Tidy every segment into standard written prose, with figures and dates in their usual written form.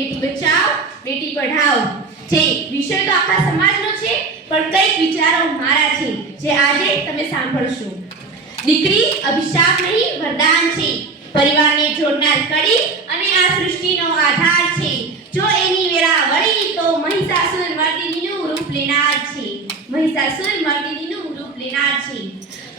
બેટી બચાવ બેટી પઢાઓ। જે વિષય તો આખા સમાજનો છે, પણ કઈક વિચારો મારા છે જે આજે તમે સાંભળશો। દીકરી અભિશાપ નહીં વરદાન છે, પરિવારને જોડનાર કડી અને આ સૃષ્ટિનો આધાર છે। જો એની વેળા વળી તો મહિષાસુર મર્દિનીનું રૂપ લેનાર છે, મહિષાસુર મર્દિનીનું રૂપ લેનાર છે।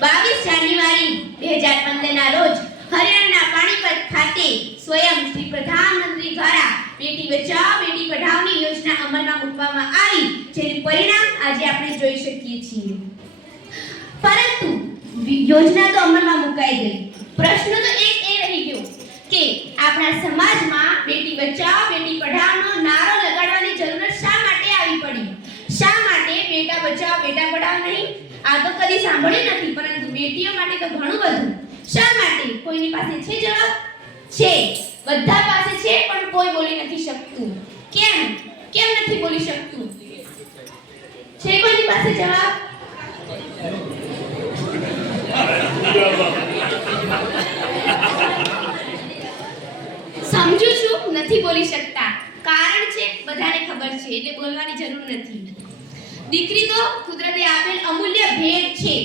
22 જાન્યુઆરી 2015 ના રોજ હરિયાણાના પાણીપત ખાતે સ્વયં શ્રી પ્રધાનમંત્રી દ્વારા બેટી બચાવ બેટી પઢાઓની યોજના અમલમાં મૂકવામાં આવી, જેનું પરિણામ આજે આપણે જોઈ શકીએ છીએ। પરંતુ યોજના તો અમલમાં મુકાઈ ગઈ, પ્રશ્ન તો એક એ રહી ગયો કે આપણા સમાજમાં બેટી બચાવ બેટી પઢાઓનો નારો લગાડવાની જરૂરત શા માટે આવી પડી? શા માટે બેટા બચાવ બેટા પઢાઓ નહીં? આ તો કદી સાંભળ્યું નથી, પરંતુ બેટીઓ માટે તો ઘણું બધું। શા માટે? કોઈની પાસે છે જવાબ? છે, બધા પાસે છે, પણ કોઈ બોલી નથી શકતું। કેમ? કેમ નથી બોલી શકતું? છે કોઈની પાસે જવાબ? સમજુ છું નથી બોલી શકતા, કારણ છે બધાને ખબર છે, એટલે બોલવાની જરૂર નથી। દીકરી તો કુદરતે આપેલ અમૂલ્ય ભેટ છે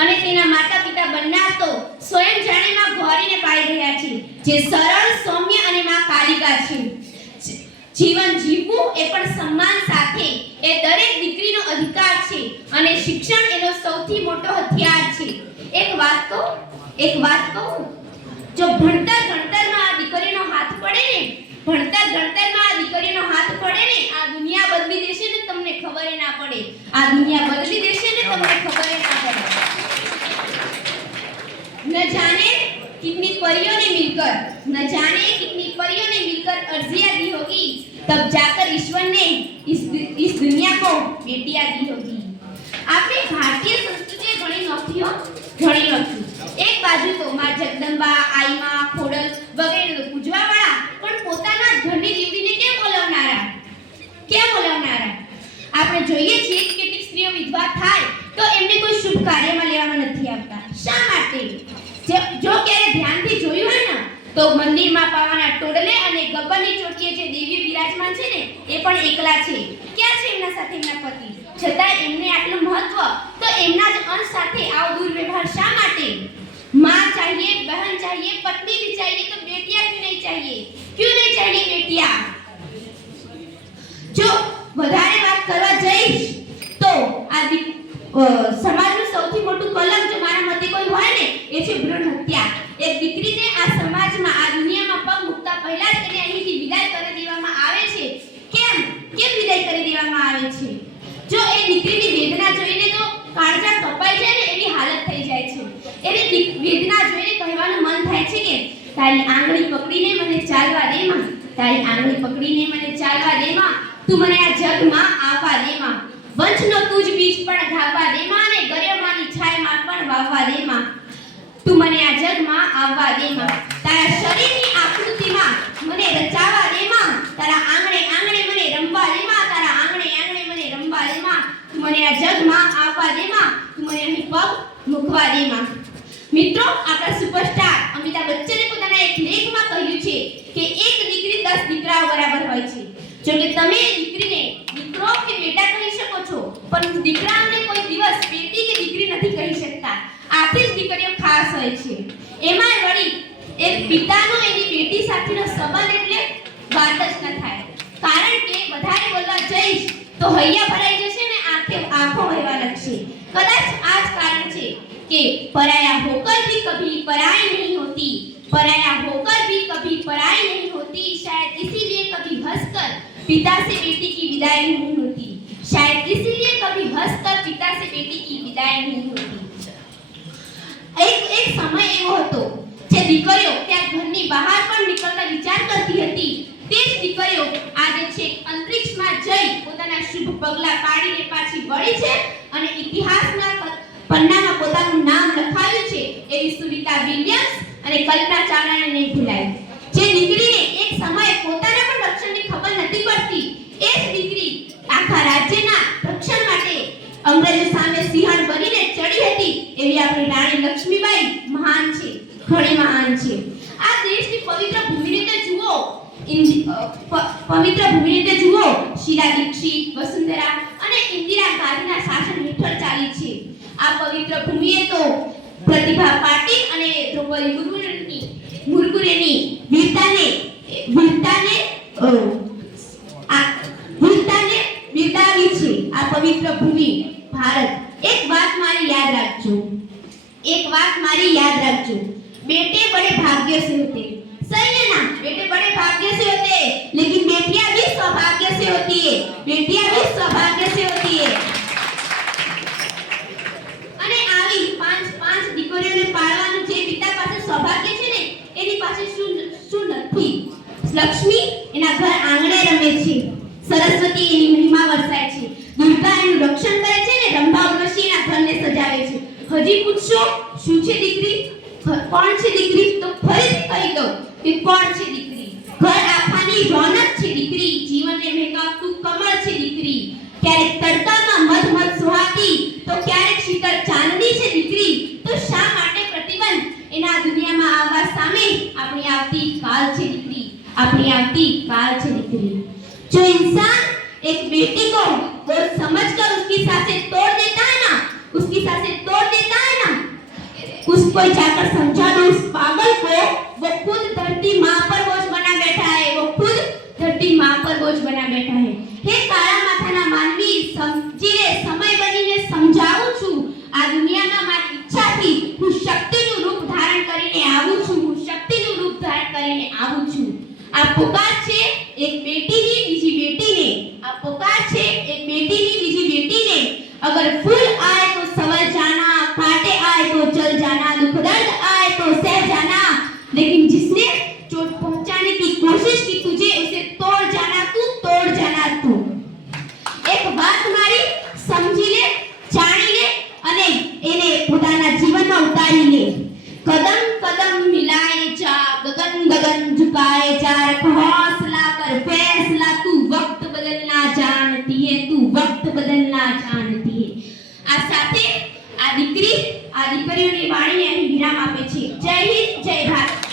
અને તેના માતા પિતા બનનાર તો સ્વયં જાણે માં ઘોરીને પાડી રહ્યા છે, જે સરળ સૌમ્ય અને માં કાલિકા છે। જીવન જીવવું એ પણ સન્માન સાથે એ દરેક દીકરીનો અધિકાર છે અને શિક્ષણ એનો સૌથી મોટો હથિયાર છે। એક વાત કહું, જો ભણતર ગણતરમાં આ દીકરીનો હાથ પડે ને, ભણતર ગણતરમાં આ દીકરીનો હાથ પડે ને, આ દુનિયા બદલી દેશે ને તમને ખબર ના પડે। આ દુનિયા બદલી દેશે ને તમને ખબર ના પડે। न जाने कितनी परियों ने मिलकर, न जाने कितनी परियों ने मिलकर अर्जियां दी होगी, तब जाकर ईश्वर ने इस दुनिया को बेटियां दी होगी। आपने भारतीय संस्कृति घणी नोखीओ घणी नोखी। एक बाजु तो मां जगदंबा आई मां ખોડલ વગેરે પૂજવા વાળા, પણ પોતાના ઘરની દીકરીને કેમ બોલાવનારા? આપણે જોઈએ છીએ કે કેટલીક સ્ત્રીઓ વિધવા થાય તો એમને કોઈ શુભ કાર્યમાં લેવામાં નથી આવતા। શા માટે? જો ક્યારે ધ્યાનથી જોયું હોય ને તો મંદિરમાં પાવાના ટોડલે અને ગબ્બરની ચોટીએ જે દેવી વિરાજમાન છે ને, એ પણ એકલા છે। ક્યાં છે એમના સાથે એમના પતિ? છતાં એમને આટલું મહત્વ, તો એમના જ અંશ સાથે આવો દુર્વ્યવહાર શા માટે? माँ चाहिए, बहन चाहिए, पत्नी भी चाहिए, तो बेटियां क्यों नहीं चाहिए? क्यों नहीं चाहिए बेटियां? जो વધારે વાત કરવા જઈશ તો આ સમાજનું સૌથી મોટું કલંક જો મારા મતે કોઈ હોય ને, એ છે ભ્રૂણ હત્યા। એક દીકરીને આ સમાજમાં આ દુનિયામાં પગ મૂકતા પહેલા જ તેને અહીંથી વિદાય કરી દેવામાં આવે છે। કેમ વિદાય કરી દેવામાં આવે છે? જો એ દીકરીની વેદના જોઈને તો કાળજા કપાઈ જાય ને એવી હાલત થઈ જાય છે। એને વેદના જોઈને કહેવાનું મન થાય છે કે તારી આંગળી પકડીને મને ચાલવા દે માં, તારી આંગળી પકડીને મને ચાલવા દે માં, તું મને આ જગમાં આવવા દે માં, વંશનો તુજ બીજ પણ ઘાવવા દે માં અને ગર્યમાની છાયમાં પણ વાવવા દે માં, તું મને આ જગમાં આવવા દે માં, તારા શરીરની આકૃતિમાં મને રચાવા દે માં, તારા આંગણે આંગણે મને રમવા દે માં, તારા આંગણે આંગણે મને રમવા દે માં, તું મને આ જગમાં આવવા દે માં, તું મને અહીં પગ મૂકવા દે માં। મિત્રો, આપણા સુપરસ્ટાર અમિતાભ બચ્ચને પોતાના એક લેખમાં કહ્યું છે કે એક દીકરી 10 દીકરાઓ બરાબર હોય છે। જો કે તમે દીકરીને દીકરો કે બેટા કહી શકો છો, પણ દીકરાને કોઈ દિવસ બેટી કે દીકરી નથી કહી શકતા। આથી જ દીકરીઓ ખાસ હોય છે। એમાંય વળી એક પિતાનો એની બેટી સાથેનો સંબંધ એટલે વાત જ ન થાય, કારણ કે વધારે બોલવા જઈશ તો હૈયા ભરાઈ જશે ને આંખો વહેવા લાગશે। કદાચ આ જ કારણ છે कि पराया होकर भी कभी पराई नहीं होती, पराया होकर भी कभी पराई नहीं होती, शायद इसीलिए कभी हंसकर पिता से बेटी की विदाई नहीं होती, शायद इसीलिए कभी हंसकर पिता से बेटी की विदाई नहीं होती। एक समय એવો હતો જે દીકરીઓ ત્યાં ઘરની બહાર પણ નીકળતા વિચાર કરતી હતી, તે જ દીકરીઓ આજે છે અંતરિક્ષમાં જઈ પોતાના શુભ પગલા પાડીને પાછી વળી છે અને ઇતિહાસના પન્નામાં પોતાનું નામ લખાવ્યું છે। એવી સુનિતા વિલિયમ્સ અને કલ્પના ચાવલાને નહીં ભૂલાય। જે દીકરીને એક સમયે પોતાના પણ રક્ષણની ખબર નથી પડતી, એ જ દીકરી આખા રાજ્યના રક્ષણ માટે અંગ્રેજો સામે સિંહણ બનીને ચડી હતી, એવી આપણી રાણી લક્ષ્મીબાઈ મહાન છે, ઘણી મહાન છે। આ દેશની પવિત્ર ભૂમિને તો જુઓ, પવિત્ર ભૂમિને જુઓ, શીલા દીક્ષિત, વસુંધરા અને ઇન્દિરા ગાંધીના શાસન હેઠળ ચાલી છે. આ પવિત્ર ભૂમિએ તો પ્રતિભા પાટીલ અને દ્રૌપદી મુર્મુની વીરતાને બિરદાવી છે. આ પવિત્ર ભૂમિ ભારત. એક વાત મારી યાદ રાખજો, बेटे बड़े भाग्य से होते, सही है ना? बेटे बड़े भाग्य से होते हैं, लेकिन बेटियां भी सौभाग्य से होती है, અને આવી પાંચ દીકરીઓને પાળવાનું જે પિતા પાસે સૌભાગ્ય છે ને, એની પાસે શું નથી? લક્ષ્મી એના ઘર આંગણે રમે છે, સરસ્વતી એની મહિમા વરસાય છે, દુર્ગા એનું રક્ષણ કરે છે ને રંભા ઉર્વશી એના ઘરને સજાવે છે. હજી પૂછશો શું છે દીકરી, કોણ છે દીકરી? તો ફરીથી કહી દઉં કે કોણ છે દીકરી? ઘર આખાની રોનક છે દીકરી, જીવનને મહેકાવતું કમળ છે દીકરી. ક્યારેક તડકામાં મધ સુહાતી તો ક્યારેક શીતળ ચાંદની છે દીકરી. તો શા માટે પ્રતિબંધ એના દુનિયામાં આવવા સામે? આપણી આવતી કાલ છે દીકરી, जो इंसान एक बेटी को वो समझकर उसकी सांसें तोड़ देता है ना, उसको जाकर समझा दो उस पागल को, वो खुद धरती माँ पर बोझ बना बैठा है, हे काळा माथाના માનવી, સમજી લે, સમય બનીને સમજાવું છું. આ દુનિયામાં મારી ઈચ્છાથી હું શક્તિનું રૂપ ધારણ કરીને આવું છું. આ પુકાર છે એક બેટીની બીજી બેટીને, अगर फूल आए तो संवर जाना, कांटे आए तो जल जाना, दुख दर्द आए तो सह जाना, लेकिन जिसने चोट पहुंचाने की कोशिश की तुझे, उसे तोड़ जाना तू. एक बात મારી સમજી લે, જાણી લે અને એને પોતાના જીવનમાં ઉતારી લે. कदम कदम मिलाए जा, गगन गगन झुकाए जा, रख हौसला कर फैसला, तू वक्त बदलना जानती है. આ સાથે આ દીકરીઓની વાણીને અહીં વિરામ આપે છે. જય હિન્દ, જય ભારત.